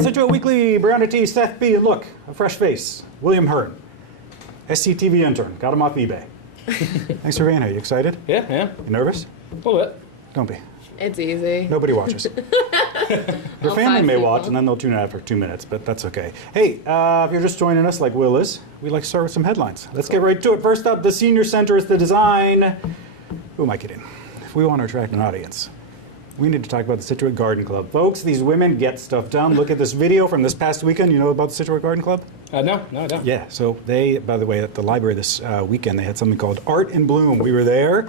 Scituate Weekly, Brianna T, Seth B, and look, a fresh face, William Hearn, SCTV intern, got him off eBay. Thanks for being here. You excited? Yeah. You nervous? A little bit. Don't be. It's easy. Nobody watches. Your family may watch, and then they'll tune out after 2 minutes, but that's okay. Hey, if you're just joining us, like Will is, we'd like to start with some headlines. Let's get right to it. First up, the Senior Center is the design. Who am I kidding? If we want to attract an audience, we need to talk about the Scituate Garden Club. Folks, these women get stuff done. Look at this video from this past weekend. You know about the Scituate Garden Club? No, I don't. Yeah, so they, by the way, at the library this weekend, they had something called Art in Bloom. We were there.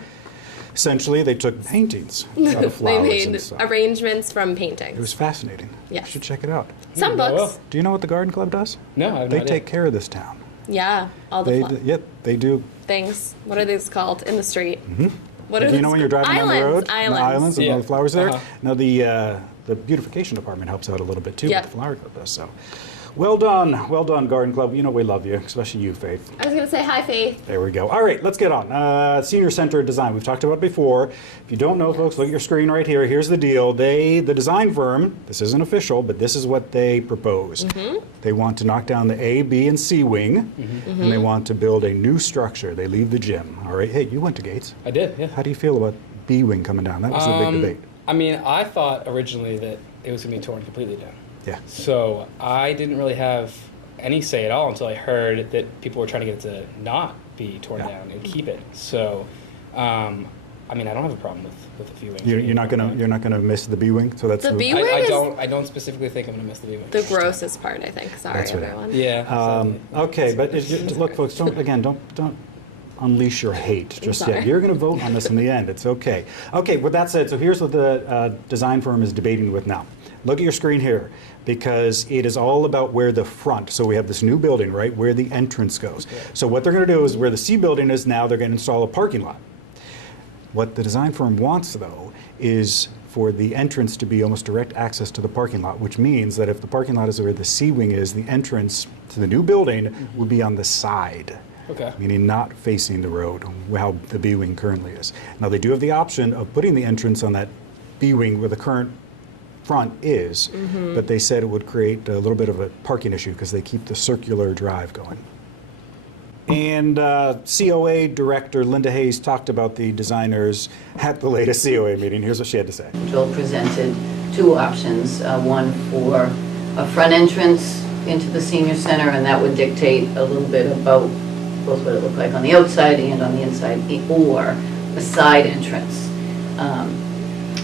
Essentially, they took paintings out of flowers They and made stuff. arrangements from It paintings. was fascinating. Yes. You should check it out. Some Yeah, books. well. Do you know what the Garden Club does? No, I have no They idea. take care of this town. Yeah, all the Yep, they do. things. What are these called in the street? What are Do you know when you're driving down the road? Islands. The islands and Yeah. all the flowers there? Uh-huh. Now, the beautification department helps out a little bit too, Yep. what the flower club does. So, well done, Garden Club. You know we love you, especially you, Faith. I was going to say hi, Faith. There we go. All right, let's get on. Senior Center Design. We've talked about it before. If you don't know, folks, look at your screen right here. Here's the deal. The design firm, this isn't official, but this is what they propose. They want to knock down the A, B, and C wing, and they want to build a new structure. They leave the gym. All right. Hey, you went to Gates. I did, yeah. How do you feel about B wing coming down? That was the big debate. I mean, I thought originally that it was going to be torn completely down. Yeah. So I didn't really have any say at all until I heard that people were trying to get it to not be torn down and keep it. So, I mean, I don't have a problem with a few wings. You're not gonna miss the B wing. So that's The B wing? I don't specifically think I'm going to miss the wing. The grossest part, I think. Sorry, That's right. everyone. Yeah. Okay, but look, folks, don't unleash your hate just sorry. yet. You're going to vote on this in the end. It's okay. Okay, with that said, so here's what the design firm is debating with now. Look at your screen here, because it is all about where the front, so we have this new building, right, where the entrance goes. Yeah. So what they're going to do is where the C building is now, they're going to install a parking lot. What the design firm wants, though, is for the entrance to be almost direct access to the parking lot, which means that if the parking lot is where the C wing is, the entrance to the new building would be on the side. Okay. Meaning not facing the road, how the B wing currently is. Now they do have the option of putting the entrance on that B wing where the current front is, but they said it would create a little bit of a parking issue because they keep the circular drive going. And COA director Linda Hayes talked about the designers at the latest COA meeting. Here's what she had to say. Joel presented two options, one for a front entrance into the senior center, and that would dictate a little bit about both what it looked like on the outside and on the inside, or a side entrance,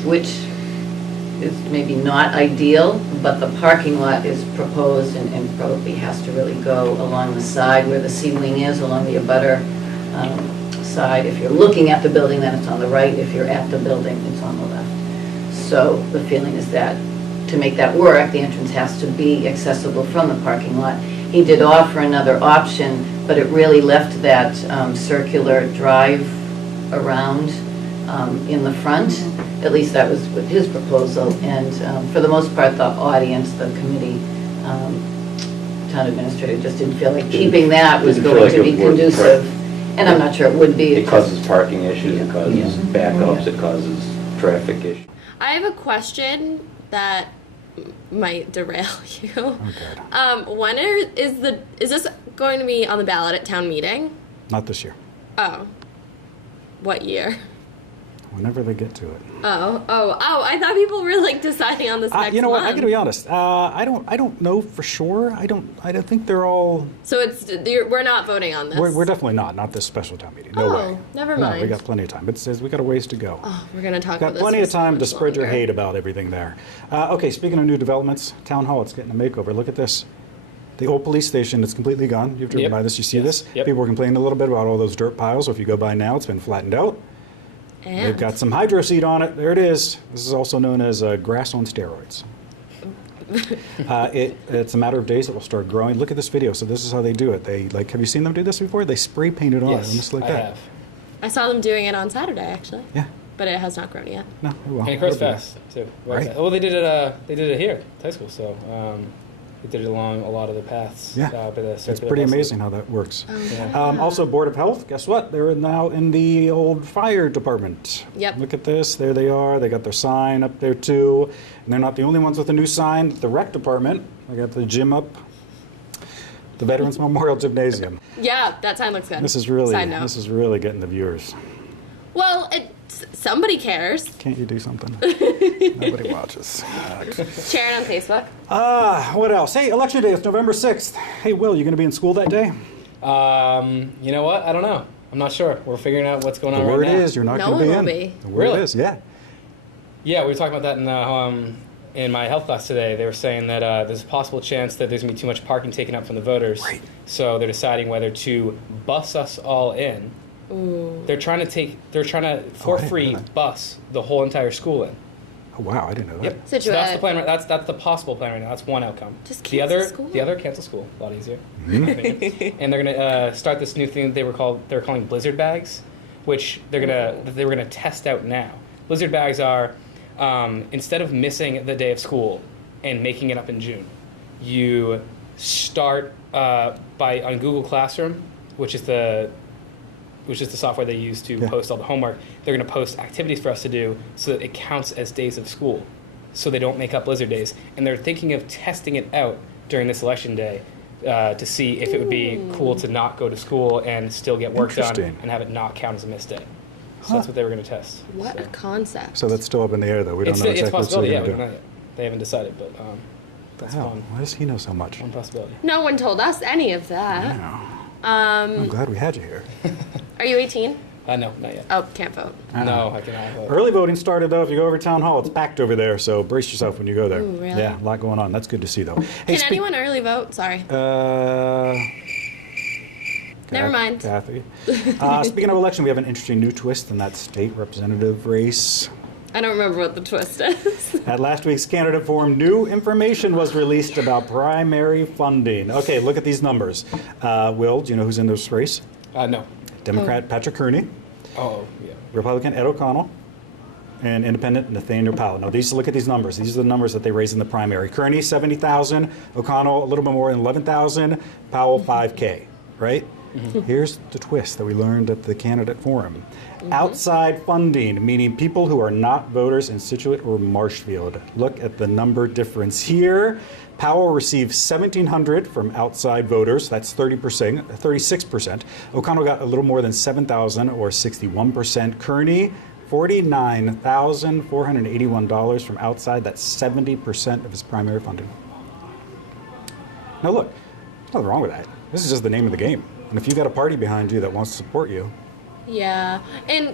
which is maybe not ideal, but the parking lot is proposed and probably has to really go along the side where the C-wing is, along the abutter side. If you're looking at the building, then it's on the right. If you're at the building, it's on the left. So the feeling is that to make that work, the entrance has to be accessible from the parking lot. He did offer another option, but it really left that circular drive around in the front. At least that was with his proposal. And for the most part, the audience, the committee, town administrator just didn't feel like keeping that was going to be conducive. And I'm not sure it would be. It causes parking issues, it causes Yeah. backups, it causes traffic issues. I have a question that might derail you. When is this going to be on the ballot at town meeting? Not this year. Oh. What year? Whenever they get to it. Oh, I thought people were like deciding on this next You know what? I month. got to be honest. I don't know for sure. I don't think they're all. So we're not voting on this. We're definitely not this special town meeting. No way. Never No, mind. we got plenty of time. It says we got a ways to go. Oh, we're gonna talk Got about this. plenty for of time so to much spread your longer. hate about everything there. Okay, speaking of new developments, Town Hall, it's getting a makeover. Look at this. The old police station is completely gone. You've driven Yep. by this, you see Yes. this? Yep. People were complaining a little bit about all those dirt piles. So if you go by now, it's been flattened out. And They've got some hydro seed on it. There it is. This is also known as grass on steroids. It's a matter of days it will start growing. Look at this video. So this is how they do it. Have you seen them do this before? They spray paint it on, Yes, almost like I that. have. I saw them doing it on Saturday actually. Yeah. But it has not grown yet. No, well, And it grows it'll be- fast, too. Right. Well, they did it here, at high school, so, They did it along a lot of the paths. Yeah, by the it's circular pretty bus loop. amazing how that works. Yeah. Also, Board of Health, guess what? They're now in the old fire department. Yep. Look at this. There they are. They got their sign up there, too. And they're not the only ones with a new sign. The rec department, they got the gym up. The Veterans Memorial Gymnasium. Yeah, that sign looks good. This is really getting the viewers. Well, somebody cares. Can't you do something? Nobody watches. Share it on Facebook. What else? Hey, Election Day, it's November 6th. Hey, Will, you going to be in school that day? You know what? I don't know. I'm not sure. We're figuring out what's going on The right word now. is you're not No going to be one in. will be. The word Really? is, yeah. Yeah, we were talking about that in my health class today. They were saying that there's a possible chance that there's going to be too much parking taken up from the voters. Right. So they're deciding whether to bus us all in. Ooh. They're trying to for I didn't free know that. bus the whole entire school in. Oh, wow, I didn't know that. Yep. So Situate. that's the plan. That's the possible plan right now. That's one outcome. Just the cancel other school. the other cancel school. A lot easier. And they're gonna start this new thing they're calling blizzard bags, which they were gonna test out now. Blizzard bags are instead of missing the day of school and making it up in June, you start on Google Classroom, which is the software they use to post all the homework. They're going to post activities for us to do so that it counts as days of school, so they don't make up blizzard days. And they're thinking of testing it out during this election day to see if it would be cool to not go to school and still get work done Interesting. and have it not count as a missed day. So that's what they were going to test. What a So concept. So that's still up in the air, though. We don't it's know it's a exactly what they're possibility. Yeah, going we to don't do. know yet. They haven't decided, but that's Hell, one why does he know so much? possibility. No one told us any of that. Wow. I'm glad we had you here. Are you 18? No, not yet. Oh, can't vote. No, I cannot vote. Early voting started, though. If you go over Town Hall, it's packed over there, so brace yourself when you go there. Ooh, really? Yeah, a lot going on. That's good to see, though. Hey, Can anyone early vote? Sorry. Never mind. Kathy. Speaking of election, we have an interesting new twist in that state representative race. I don't remember what the twist is. At last week's candidate forum, new information was released about primary funding. Okay, look at these numbers. Will, do you know who's in this race? No. Democrat Patrick Kearney, Oh, yeah. Republican Ed O'Connell, and Independent Nathaniel Powell. Now, look at these numbers. These are the numbers that they raised in the primary. Kearney, 70,000. O'Connell, a little bit more than 11,000. Powell, 5K, right? Here's the twist that we learned at the candidate forum. Outside funding, meaning people who are not voters in Scituate or Marshfield. Look at the number difference here. Powell received $1,700 from outside voters. That's 36%. O'Connell got a little more than 7,000 or 61%. Kearney, $49,481 from outside. That's 70% of his primary funding. Now look, there's nothing wrong with that. This is just the name of the game. And if you've got a party behind you that wants to support you, Yeah, and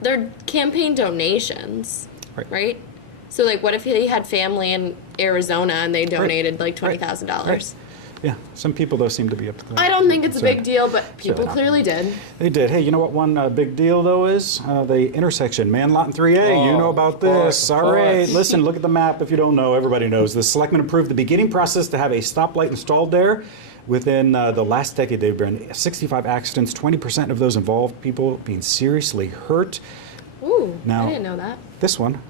they're campaign donations, Right. right? So, like, what if he had family in Arizona and they donated like $20,000? Right. Yeah, some people, though, seem to be up to that. I don't think it's a big So- deal, but people not. clearly did. They did. Hey, you know what one big deal, though, is? The intersection, Manlot and 3A. You know Oh, about of course, this. of All right, course. listen, look at the map. If you don't know, everybody knows. The selectmen approved the beginning process to have a stoplight installed there. Within the last decade, there have been 65 accidents, 20% of those involved people being seriously hurt. Ooh, Now- I didn't know that. This one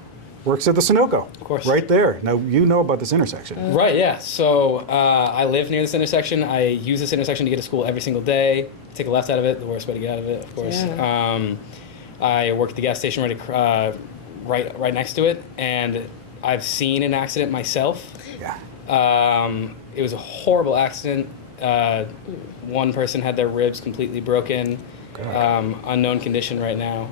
works at the Sunoco. Of course. Right there. Now, you know about this intersection. Right, yeah. So I live near this intersection. I use this intersection to get to school every single day. Take a left out of it, the worst way to get out of it, of course. Yeah. I work at the gas station right next to it, and I've seen an accident myself. Yeah. It was a horrible accident. One person had their ribs completely broken. Unknown condition right now.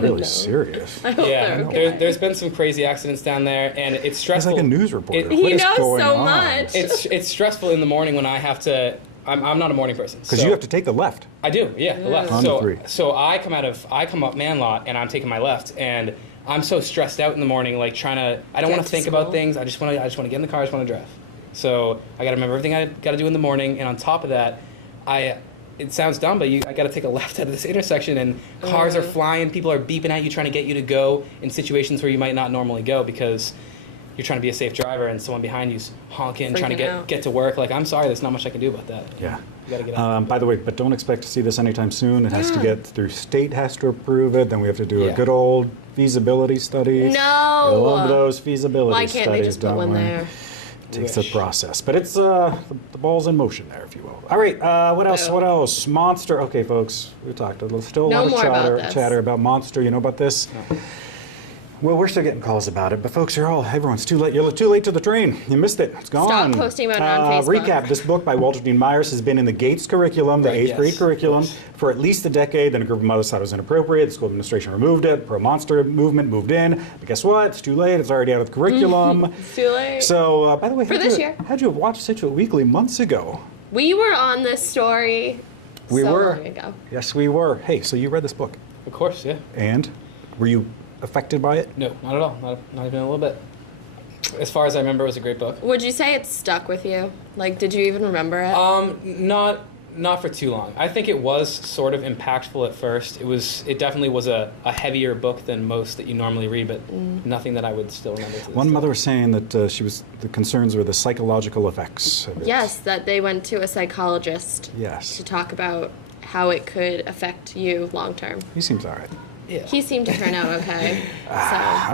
Really No. serious. I hope Yeah, they're okay. there's been some crazy accidents down there, and it's He's stressful. like a news reporter. It- What He is knows going so on? much. It's stressful in the morning when I have to. I'm not a morning person. Because so you have to take the left. I do, yeah, the left. On the So three. so I come up Manlot, and I'm taking my left, and I'm so stressed out in the morning, like trying to. I don't Get want to to think about school. things. I just want to get in the car. I just want to drive. So I got to remember everything I got to do in the morning, and on top of that, It sounds dumb, but I got to take a left out of this intersection, and cars are flying. People are beeping at you, trying to get you to go in situations where you might not normally go because you're trying to be a safe driver, and someone behind you's honking, trying to Freaking out. get to work. Like, I'm sorry, there's not much I can do about that. Yeah. You got to get out. By the way, but don't expect to see this anytime soon. It has to get through state has to approve it. Then we have to do a Yeah. good old feasibility study. No. I love those feasibility Why studies. can't they just put don't one we? there? takes the Wish. process. But it's the ball's in motion there, if you will. All right, what else? Boo. What else? Monster. Okay, folks, we talked. Still a No lot of more about this. chatter about Monster. You know about this? No. Well, we're still getting calls about it, but folks, everyone's too late. You're too late to the train. You missed it. It's gone. Stop posting about it on Facebook. Recap: this book by Walter Dean Myers has been in the Gates curriculum, the Right, 8th yes. grade curriculum, for at least a decade. Then a group of mothers thought it was inappropriate. The school administration removed it. Pro-Monster movement moved in. But guess what? It's too late. It's already out of the curriculum. It's too late. So, by the way, For this year. how'd you have watched Scituate Weekly months ago? We were on this story We so were. long ago. Yes, we were. Hey, so you read this book, Of course, yeah. and were you affected by it? No, not at all. Not even a little bit. As far as I remember, it was a great book. Would you say it stuck with you? Like, did you even remember it? Not for too long. I think it was sort of impactful at first. It definitely was a heavier book than most that you normally read, but nothing that I would still remember. To this One day. mother was saying that the concerns were the psychological effects of it. Yes, that they went to a psychologist Yes. to talk about how it could affect you long term. He seems all right. Yeah. He seemed to turn out okay. So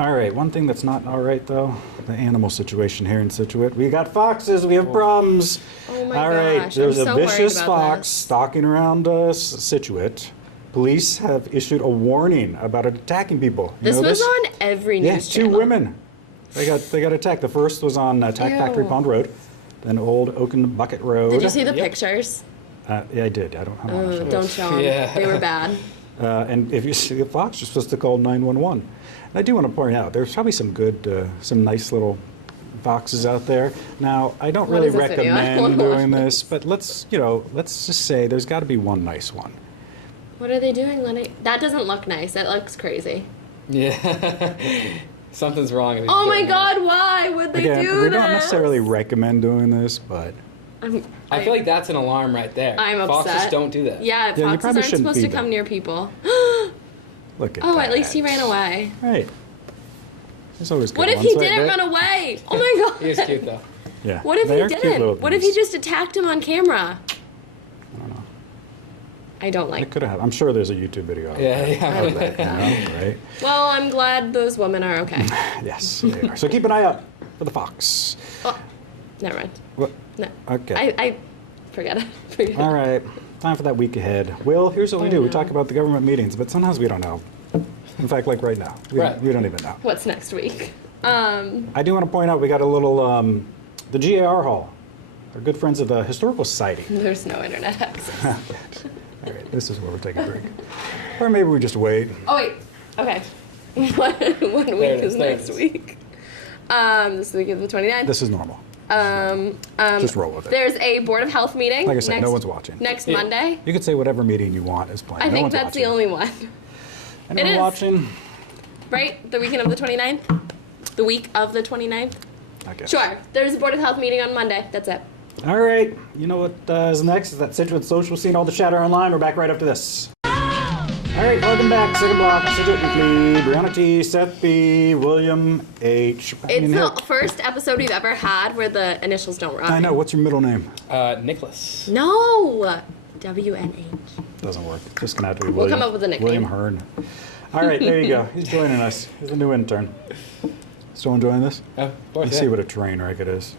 All right, one thing that's not all right, though, the animal situation here in Scituate. We got foxes. We have problems. Oh my All right, gosh, there's I'm a so worried vicious about fox this. stalking around Scituate. Police have issued a warning about it attacking people. You this know was on every news Yes, two channel. women. They got attacked. The first was on Tack Factory Ew. Pond Road, then Old Oaken Bucket Road. Did you see the Yep. pictures? Yeah, I did. I don't know. Oh, don't show them. Yeah. They were bad. And if you see a fox, you're supposed to call 911. And I do want to point out, there's probably some good, some nice little foxes out there. Now, I don't What really is this video? I recommend wanna doing watch this, but let's just say there's got to be one nice one. What are they doing, Lenny? That doesn't look nice. That looks crazy. Yeah. Something's wrong. if he's Oh my doing God! Why would they Again, do we this? don't necessarily recommend doing this, but I feel like that's an alarm right there. I'm Foxes upset. don't do that. Yeah, you foxes probably aren't shouldn't supposed to feed come them. near people. look at Oh, that. at least he ran away. Right. There's always good What if ones he like didn't that. run away? Oh my God! He is cute though. Yeah. What if they he are cute little didn't? What if he things. just attacked him on camera? I don't know. I don't It like. could have. I'm sure there's a YouTube video. Out Yeah, there yeah. of that, you know, right? Well, I'm glad those women are okay. Yes, they are. So keep an eye out for the fox. Oh, never mind. What? No. Okay. I forget it. Forget it. All right. Time for that week ahead. Will, here's what we Oh, do. We no. talk about the government meetings, but sometimes we don't know. In fact, like right now, Right. we don't even know. What's next week? I do want to point out we got a little, the GAR Hall. Our good friends of the Historical Society. There's no internet access. All right, this is where we're taking a break. Or maybe we just wait. Oh wait. Okay. What week it is is, there it next is. week? This week is the 29th. This is normal. Just roll with it. There's a Board of Health meeting. Like I said, next, no one's watching. Next Yeah. Monday. You could say whatever meeting you want is playing. I no think one's that's watching. the only one. Anyone It is. watching? Right? The weekend of the 29th? The week of the 29th? I guess. Sure. There's a Board of Health meeting on Monday. That's it. All right. You know what is next? Is that Scituate Social Scene, all the chatter online. We're back right after this. All right, welcome back. Second block, Scituate Weekly. Brianna T, Seth B, William H. It's the first episode we've ever had where the initials don't rhyme. I know. What's your middle name? Nicholas. No! WNH. Doesn't work. It's just gonna have to be We'll William. come up with a nickname. William Hearn. All right, there you go. He's joining us. He's the new intern. Still enjoying this? Of course, You yeah. see what a train wreck it is.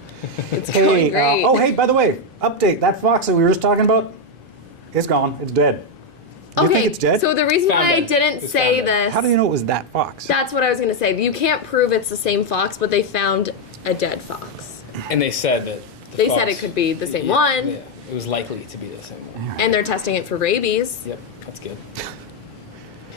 It's going great. Oh, hey, by the way, update. That fox that we were just talking about, it's gone. It's dead. You okay, think it's dead? so the reason Found why I it. didn't It's say found it. this, How do you know it was that fox? that's what I was going to say. You can't prove it's the same fox, but they found a dead fox. And they said that. They said it could be the same Yeah, one, Yeah, it was likely to be the same one. and they're testing it for rabies. Yep, that's good.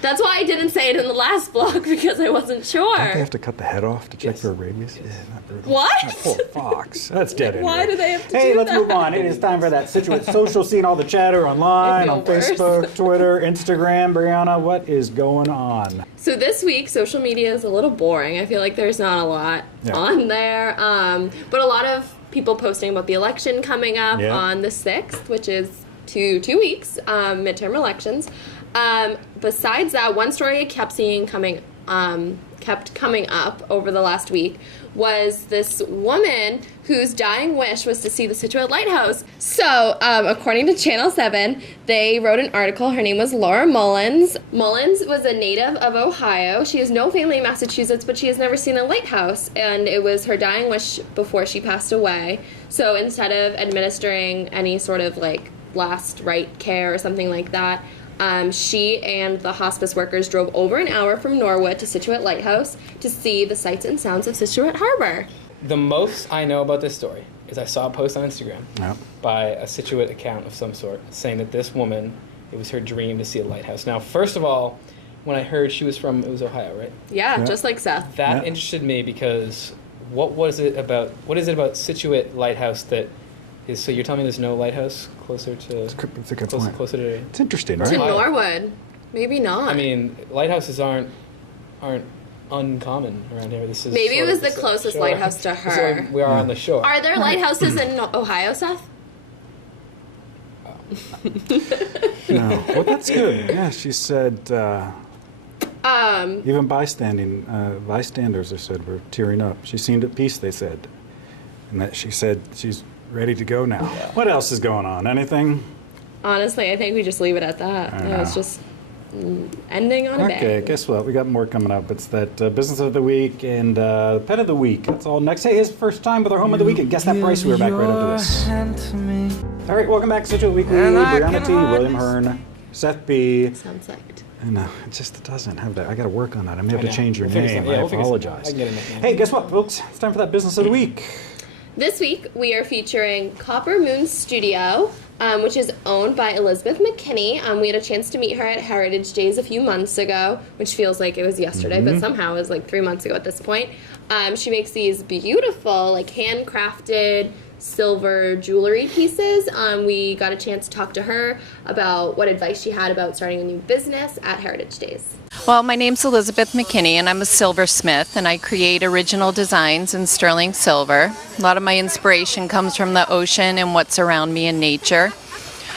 That's why I didn't say it in the last vlog, because I wasn't sure. Don't they have to cut the head off to check Yes. for rabies? Yeah, not brutal. What? Oh, poor fox. That's dead. Why anyway. do they have to Hey, do let's that? move on. It is time for that Scituate Social Scene, all the chatter online, I on feel worse. Facebook, Twitter, Instagram. Brianna, what is going on? So this week, social media is a little boring. I feel like there's not a lot Yeah. on there, but a lot of people posting about the election coming up Yeah. on the 6th, which is two weeks, midterm elections. Besides that, one story I kept seeing coming kept coming up over the last week was this woman whose dying wish was to see the Scituate Lighthouse. So, according to Channel 7, they wrote an article. Her name was Laura Mullins. Mullins was a native of Ohio. She has no family in Massachusetts, but she has never seen a lighthouse, and it was her dying wish before she passed away. So instead of administering any sort of like last right care or something like that, she and the hospice workers drove over an hour from Norwood to Scituate Lighthouse to see the sights and sounds of Scituate Harbor. The most I know about this story is I saw a post on Instagram Yep. by a Scituate account of some sort saying that this woman, it was her dream to see a lighthouse. Now, first of all, when I heard she was from, it was Ohio, right? Yeah, just like Seth. That Yeah. interested me because what is it about Scituate Lighthouse that is, so you're telling me there's no lighthouse closer to, It's a good point. closer to, It's interesting, To right? Norwood. Maybe not. I mean, lighthouses aren't uncommon around here. This is Maybe it sort was of the the closest shore. lighthouse to This is her. where we are on the shore. Are there lighthouses in Ohio, Seth? No. Well, that's good. Yeah, she said even bystanders, they said, were tearing up. She seemed at peace, they said. And that she said she's ready to go now. What else is going on? Anything? Honestly, I think we just leave it at that. I Yeah, it's know. just ending on a bang. Okay, guess what? We got more coming up. It's that Business of the Week and Pet of the Week. That's all next. Hey, it's the first time with our Home of the Week. And guess that price? We were back right after this. All right, welcome back to Scituate Weekly. Brianna T, William Hearn, Seth B. Sounds like it. And it just doesn't have that. I got to work on that. I may have I to know. change your We'll figure name. something- yeah, I we'll figure something out. apologize. I can get a nickname. Hey, guess what, folks? It's time for that Business of the Week. This week, we are featuring Copper Moon Studio, which is owned by Elizabeth McKinney. We had a chance to meet her at Heritage Days a few months ago, which feels like it was yesterday, but somehow it was like 3 months ago at this point. She makes these beautiful, like handcrafted silver jewelry pieces. We got a chance to talk to her about what advice she had about starting a new business at Heritage Days. Well, my name's Elizabeth McKinney, and I'm a silversmith, and I create original designs in sterling silver. A lot of my inspiration comes from the ocean and what's around me in nature.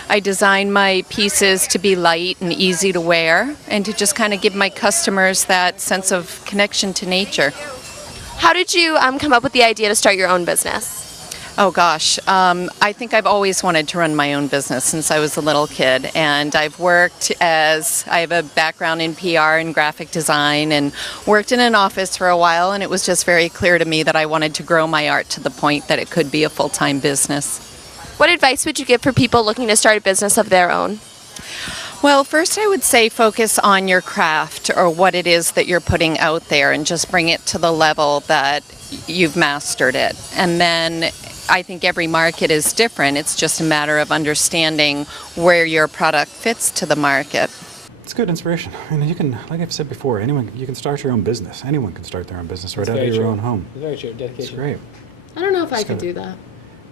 I design my pieces to be light and easy to wear, and to just kind of give my customers that sense of connection to nature. How did you come up with the idea to start your own business? Oh gosh, I think I've always wanted to run my own business since I was a little kid, and I've worked I have a background in PR and graphic design, and worked in an office for a while, and it was just very clear to me that I wanted to grow my art to the point that it could be a full-time business. What advice would you give for people looking to start a business of their own? Well, first I would say focus on your craft or what it is that you're putting out there, and just bring it to the level that you've mastered it. And then I think every market is different. It's just a matter of understanding where your product fits to the market. It's good inspiration. I mean, you can, like I've said before, you can start your own business. Anyone can start their own business right That's out of very your true. own home. It's very true. It's Dedication. great. I don't know if I Just could gotta- do that.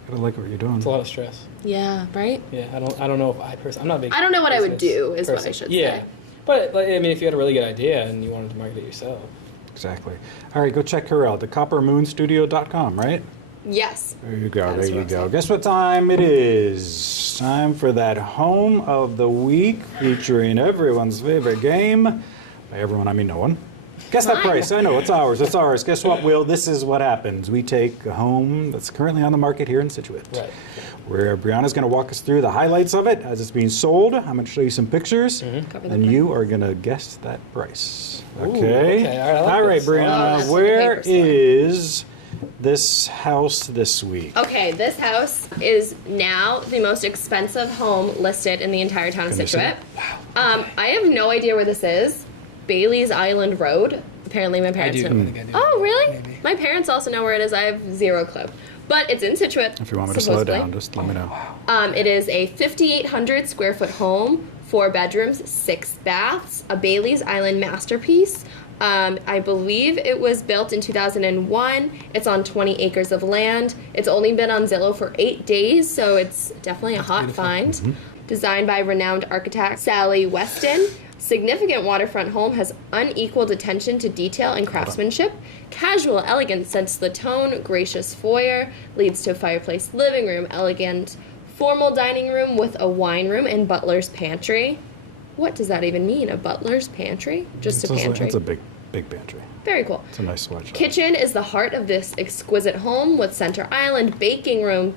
Gotta like what you're doing. It's a lot of stress. Yeah, right? Yeah, I don't know if I personally, I'm not a big. I don't know what I would business do, is what I person. should Yeah, say. but like, I mean, if you had a really good idea and you wanted to market it yourself, Exactly. All right, go check her out. thecoppermoonstudio.com, right? Yes. There you go. That There is you what I'm go. saying. Guess what time it is? Time for that Home of the Week featuring everyone's favorite game. By everyone, I mean no one. Guess that Mine. price. I know, it's ours. It's ours. Guess what, Will? This is what happens. We take a home that's currently on the market here in Scituate. right? Where Brianna's going to walk us through the highlights of it as it's being sold. I'm going to show you some pictures, Cover the and price. you are going to guess that price. Ooh, Okay? okay, all right, I like All right, this. Oh, Brianna, that's where what the paper is this house this week? Okay, this house is now the most expensive home listed in the entire town of Can you see Scituate. it? I have no idea where this is. Bailey's Island Road. Apparently my parents do. know. I think I do. Oh, really? Maybe. My parents also know where it is. I have zero clue. But it's in Scituate. If you want me to slow supposedly. down, just let me know. It is a 5,800 square foot home, 4 bedrooms, 6 baths, a Bailey's Island masterpiece. I believe it was built in 2001. It's on 20 acres of land. It's only been on Zillow for 8 days, so it's definitely a hot find. Designed by renowned architect Sally Weston. Significant waterfront home, has unequaled attention to detail and craftsmanship. Casual elegance sets the tone. Gracious foyer leads to a fireplace living room. Elegant formal dining room with a wine room and butler's pantry. What does that even mean? A butler's pantry? Just a pantry. It's a big Big pantry. Very cool. It's a nice sweatshop. Kitchen is the heart of this exquisite home with center island, baking room,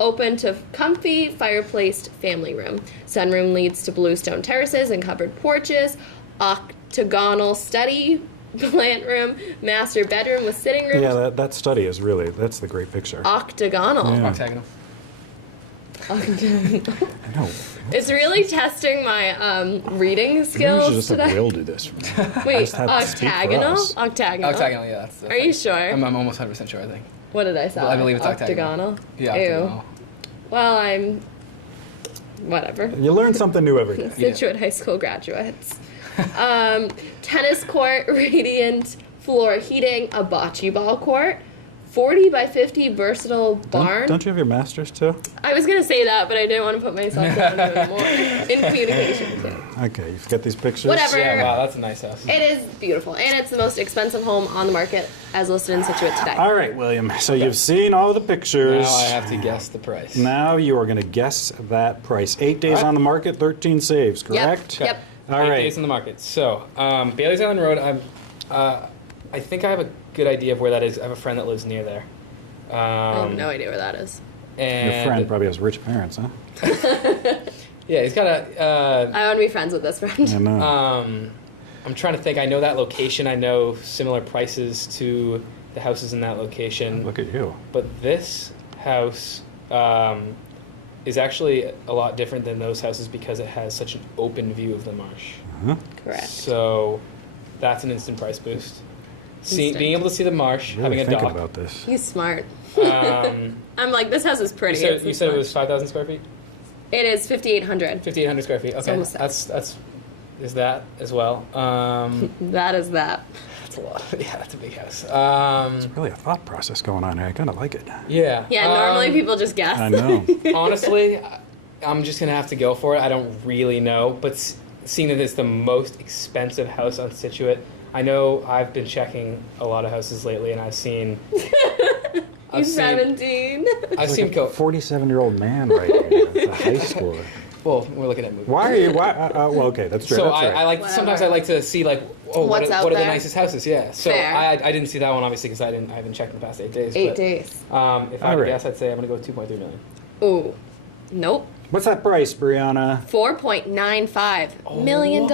open to comfy fireplace family room. Sunroom leads to bluestone terraces and covered porches. Octagonal study plant room, master bedroom with sitting room. Yeah, that study is really, that's the great picture. Octagonal. Yeah. Octagonal. I know. It's really testing my reading Maybe we should skills just have today. Will do this. Wait, Just have it speak for octagonal? us. Octagonal. Octagonal, yeah. That's Are you sure? I'm almost 100% sure, I think. What did I say? I believe it's octagonal. Yeah, Ew. octagonal. Well, I'm. Whatever. You learn something new every day. Scituate High School graduates. Tennis court, radiant floor heating, a bocce ball court, 40 by 50 versatile barn. Don't you have your master's too? I was going to say that, but I didn't want to put myself down anymore. In communication, too. Okay, you've got these pictures. Whatever. Yeah, wow, that's a nice house. It is beautiful, and it's the most expensive home on the market as listed in Scituate today. All right, William. So you've seen all the pictures. Now I have to guess the price. Now you are going to guess that price. 8 days on the market, 13 saves, correct? Yep. All 8 right. days in the market. So, Bailey's Island Road, I think I have a good idea of where that is. I have a friend that lives near there. I have no idea where that is. And Your friend probably has rich parents, huh? yeah, he's got a. I want to be friends with this friend. I know. I'm trying to think. I know that location. I know similar prices to the houses in that location. Look at you. But this house is actually a lot different than those houses because it has such an open view of the marsh. Huh? Correct. So that's an instant price boost. Instant. Being able to see the marsh, Really having a thinking dock. about this. He's smart. Um, I'm like, this house is pretty. you It's said, you this said it much. was 5,000 square feet? It is 5,800. 5,800 square feet. Okay, almost that. that's is that as well. That is that. That's a lot. Yeah, that's a big house. Really a thought process going on here. I kind of like it. Yeah. Yeah, normally people just guess. I know. Honestly, I'm just gonna have to go for it. I don't really know, but seeing that it's the most expensive house on Scituate, I know I've been checking a lot of houses lately, and I've seen. He's 17. I've seen. a 47-year-old man right here. It's a high schooler. Well, we're looking at movies. Why are you? Well, okay, that's true. So that's I right. like sometimes I like to see like what What's out are the there? nicest houses. Yeah. So Fair. I didn't see that one obviously because I haven't checked in the past 8 days. 8 but, days. If I had to Alright. guess, I'd say I'm gonna go 2.3 million. Ooh. Nope. What's that price, Brianna? $4.95 million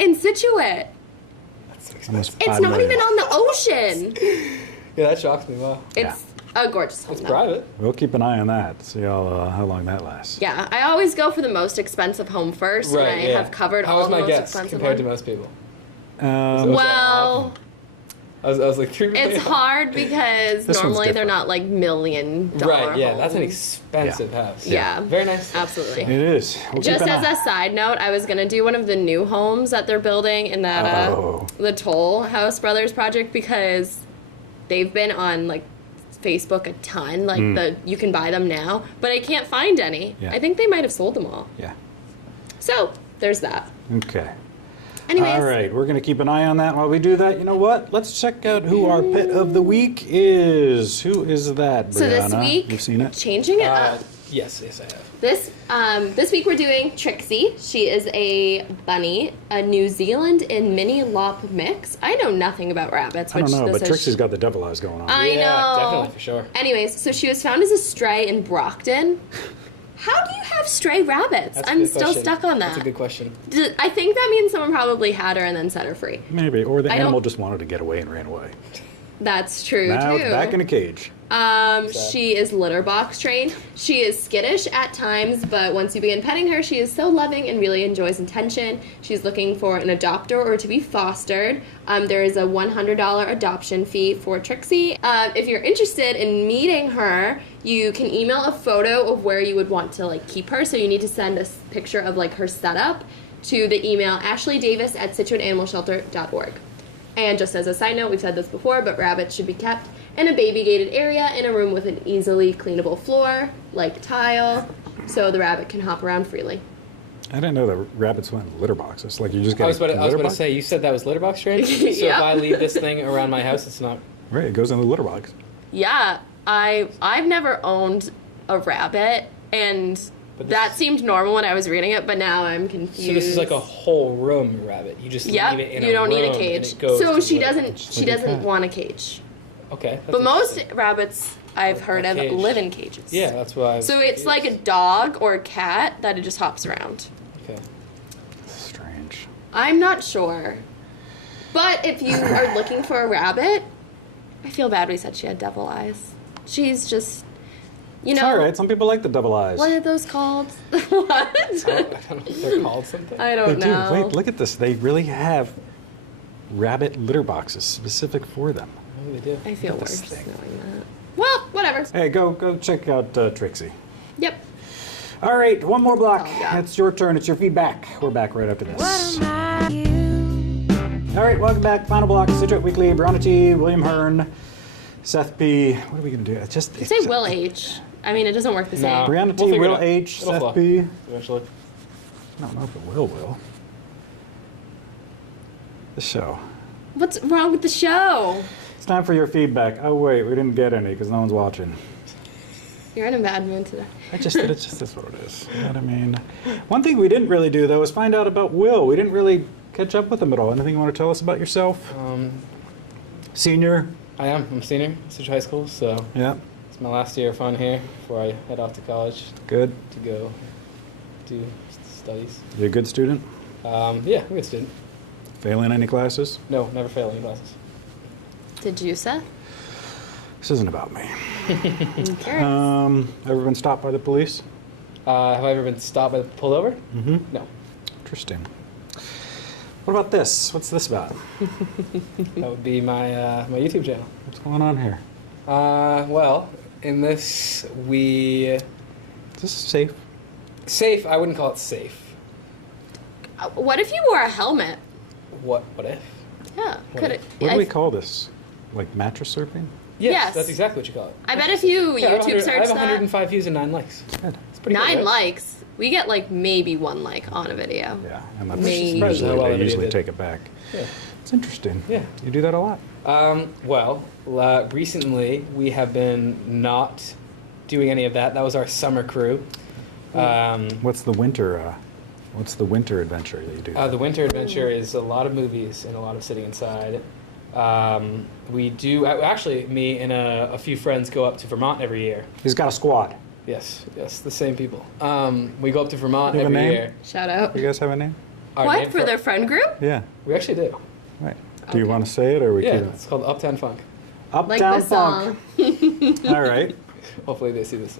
in Scituate. That's so Almost expensive. It's 5 not million. even on the ocean. Yeah, that shocks me. Wow. It's a gorgeous home. It's though. private. We'll keep an eye on that. See how long that lasts. Yeah, I always go for the most expensive home first, and I yeah. have covered How all was the my most guess expensive compared to ones. most people? Well, I was like 3 million. it's hard because This one's normally they're different. not like $1 million Right. Yeah, that's an homes. expensive house. Yeah. Very nice. Absolutely. It is. We'll Just keep an as eye. a side note, I was gonna do one of the new homes that they're building in that Oh. the Toll House Brothers project because they've been on like Facebook a ton. Like you can buy them now, but I can't find any. Yeah. I think they might have sold them all. Yeah. So there's that. Okay. Anyways, All right, we're going to keep an eye on that. While we do that, you know what? Let's check out who our pet of the week is. Who is that, Brianna? so this week, You've seen it? changing it up. Yes, I have. This week we're doing Trixie. She is a bunny, a New Zealand and mini lop mix. I know nothing about rabbits. I don't which know, this but is Trixie's got the devil eyes going on. I Yeah, know. definitely, for sure. Anyways, so she was found as a stray in Brockton. How do you have stray rabbits? That's a I'm good still question. stuck on That's a that. good question. I think that means someone probably had her and then set her free. Maybe, or the I don't- animal just wanted to get away and ran away. That's true Now too. it's back in a cage. She is litter box trained. She is skittish at times, but once you begin petting her, she is so loving and really enjoys attention. She's looking for an adopter or to be fostered. There is a $100 adoption fee for Trixie. If you're interested in meeting her, you can email a photo of where you would want to like keep her. So you need to send a picture of like her setup to the email ashleydavis@scituateanimalshelter.org. And just as a side note, we've said this before, but rabbits should be kept in a baby-gated area in a room with an easily cleanable floor, like tile, so the rabbit can hop around freely. I didn't know that rabbits went in litter boxes. Like you just I get was about a to litter box? say, you said that was litter box trained? So Yeah. if I leave this thing around my house, it's not... Right, it goes in the litter box. Yeah, I've never owned a rabbit, and But this, That seemed normal when I was reading it, but now I'm confused. so this is like a whole room rabbit. You just leave Yep, it in you a don't need a room and cage. it goes So to she whatever. doesn't. She like a doesn't cat. want a cage. Okay. that's But most interesting. rabbits I've heard of cage. live in cages. Yeah, that's why. So it's like a dog or a cat that it just hops around. Okay. Strange. I'm not sure. But if you are looking for a rabbit, I feel bad we said she had devil eyes. She's just, you It's know. all right. Some people like the double eyes. What are those called? what? I don't know if they're called something. I They don't do. know. Wait, look at this. They really have rabbit litter boxes specific for them. Maybe they do. I feel Look at worse this just thing. knowing that. Well, whatever. Hey, go check out Trixie. Yep. All right, one more block. Oh, yeah. It's your turn. It's your feedback. We're back right after this. All right, welcome back. Final block. Scituate Weekly. Brianna T. William Hearn. Seth P. What are we gonna do? It's just Say Will H. I mean, it doesn't work the No. same. Brianna We'll T. figure it Will out. H. It'll Seth flow. P. Eventually. I don't know if it will. The show. What's wrong with the show? It's time for your feedback. Oh wait, we didn't get any because no one's watching. You're in a bad mood today. It just is what it is. You know what I mean? One thing we didn't really do though is find out about Will. We didn't really catch up with him at all. Anything you want to tell us about yourself? Senior? I am. I'm a senior at Scituate High School, so Yeah. it's my last year of fun here before I head off to college Good. to go do studies. You a good student? Yeah, I'm a good student. Failing any classes? No, never fail any classes. Did you, Seth? This isn't about me. I'm curious. Ever been stopped by the police? Have I ever been stopped by pulled over? Mm-hmm. No. Interesting. What about this? What's this about? That would be my my YouTube channel. What's going on here? Well, in this Is this safe? safe. I wouldn't call it safe. What if you wore a helmet? What if? Yeah. What Could if? it? What do I, we call this? Like mattress surfing? Yes. That's exactly what you call it. I bet if you Yeah, I have YouTube 100 I search have that, 105 views and 9 likes. Good. It's pretty 9 good, right? likes. We get like maybe 1 like on a video. Yeah, and that's Maybe. usually, How well they that usually did. take it back. Yeah. It's interesting. Yeah. You do that a lot. Recently we have been not doing any of that. That was our summer crew. What's the winter? What's the winter adventure that you do? The winter adventure is a lot of movies and a lot of sitting inside. We do actually. Me and a few friends go up to Vermont every year. He's got a squad. Yes, the same people. We go up to Vermont You have a every name? year. Shout out. You guys have a name? Our What? name For their friend group? Yeah. We actually do. Right. Do you Okay. want to say it or we Yeah, keep it? it's called Uptown Funk. Like Uptown the song. Funk. All right. Hopefully they see this.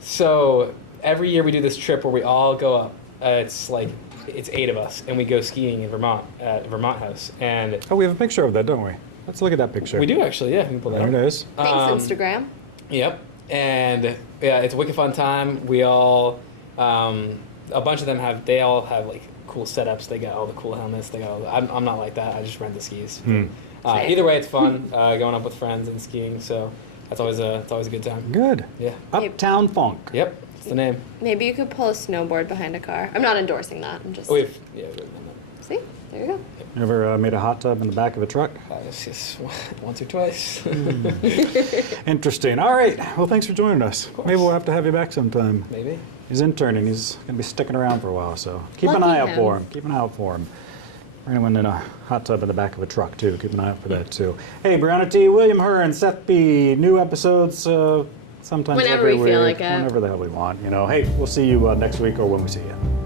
So every year we do this trip where we all go up. It's 8 of us, and we go skiing in Vermont at Vermont House. And Oh, we have a picture of that, don't we? Let's look at that picture. we do actually, yeah. We can pull that There up. it is. Thanks, Instagram. Yep. And yeah, it's a wicked fun time. We all, a bunch of them they all have like cool setups. They got all the cool helmets. They got all I'm not like that. I just rent the skis. Same. Either way, it's fun going up with friends and skiing. So it's always a good time. Good. Yeah. Uptown Funk. Yep. That's the name. Maybe you could pull a snowboard behind a car. I'm not endorsing that. I'm just. We've done that. See? There you go. You ever made a hot tub in the back of a truck? It's just once or twice. Interesting. All right. Well, thanks for joining us. course. Maybe we'll have to have you back sometime. Maybe. He's interning. He's going to be sticking around for a while, so keep an Lucky eye out him. for him. Keep an eye out for him. Or anyone in a hot tub in the back of a truck, too. Keep an eye out for that, too. Hey, Brianna T., William Hearn, Seth B. New episodes sometimes Whenever every we feel week, like it. whenever the hell we want. Hey, we'll see you next week or when we see you.